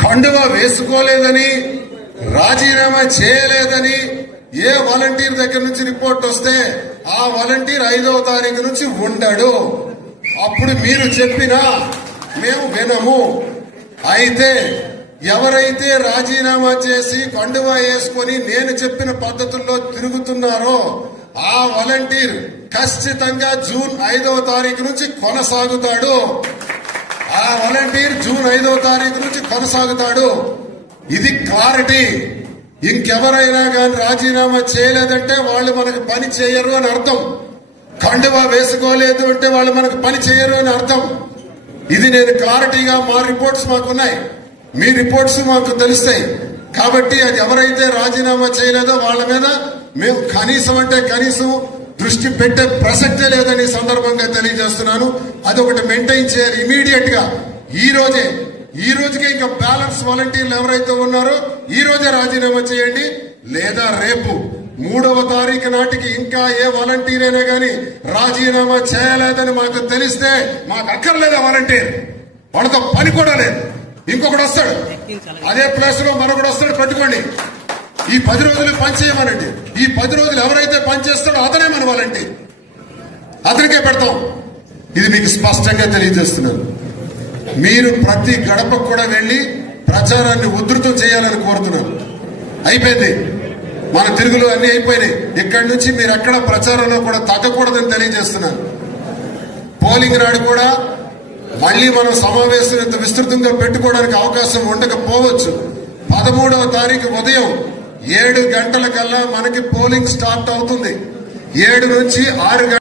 కండువా వేసుకోలేదని రాజీనామా చేయలేదని ఏ వాలంటీర్ దగ్గర నుంచి రిపోర్ట్ వస్తే ఆ వాలంటీర్ 5వ తారీఖు నుంచి ఉండడు. అప్పుడు మీరు చెప్పినా మేము వినము. అయితే ఎవరైతే రాజీనామా చేసి కండువా వేసుకొని నేను చెప్పిన పద్ధతుల్లో తిరుగుతున్నారో ఆ వాలంటీర్ ఖచ్చితంగా జూన్ 5వ తారీఖు నుంచి కొనసాగుతాడు. ఆ వాలంటీర్ జూన్ 5వ తారీఖు నుంచి కొనసాగుతాడు. ఇది క్లారిటీ. ఇంకెవరైనా కానీ రాజీనామా చేయలేదంటే వాళ్ళు మనకు పని చేయరు అని అర్థం. కండువా వేసుకోలేదు అంటే వాళ్ళు మనకు పని చేయరు అని అర్థం. ఇది నేను క్లారిటీగా మా రిపోర్ట్స్ మాకున్నాయి, మీ రిపోర్ట్స్ మాకు తెలుస్తాయి. కాబట్టి అది ఎవరైతే రాజీనామా చేయలేదో వాళ్ళ మీద మేము కనీసం అంటే కనీసం దృష్టి పెట్టే ప్రసక్తే లేదని సందర్భంగా తెలియజేస్తున్నాను. అదొకటి మెయింటైన్ చేయాలి ఇమీడియట్ గా. ఈ రోజుకే ఇంకా బ్యాలెన్స్ వాలంటీర్లు ఎవరైతే ఉన్నారో ఈ రోజే రాజీనామా చేయండి. లేదా రేపు 3వ తారీఖు నాటికి ఇంకా ఏ వాలంటీర్ అయినా కానీ రాజీనామా చేయలేదని మాకు తెలిస్తే మాకు అక్కర్లేదు వాలంటీర్, వాళ్ళతో పని కూడా లేదు. ఇంకొకటి వస్తాడు, అదే ప్లేస్ లో మరొకటి వస్తాడు, పెట్టుకోండి. ఈ 10 రోజులు పనిచేయమనండి. ఈ 10 రోజులు ఎవరైతే పనిచేస్తాడో అతనే మన వాలంటీర్, అతనికే పెడతాం. ఇది మీకు స్పష్టంగా తెలియజేస్తున్నాను. మీరు ప్రతి గడపకు కూడా వెళ్లి ప్రచారాన్ని ఉధృతం చేయాలని కోరుతున్నాను. అయిపోయింది, మన తిరుగులు అన్ని అయిపోయినాయి. ఇక్కడి నుంచి మీరు ఎక్కడ ప్రచారంలో కూడా తగ్గకూడదని తెలియజేస్తున్నాను. పోలింగ్ నాడు కూడా మళ్లీ మనం సమావేశం ఇంత విస్తృతంగా పెట్టుకోవడానికి అవకాశం ఉండకపోవచ్చు. 13వ తారీఖు ఉదయం 7 గంటలకల్లా మనకి పోలింగ్ స్టార్ట్ అవుతుంది. 7 నుంచి 6 గంటల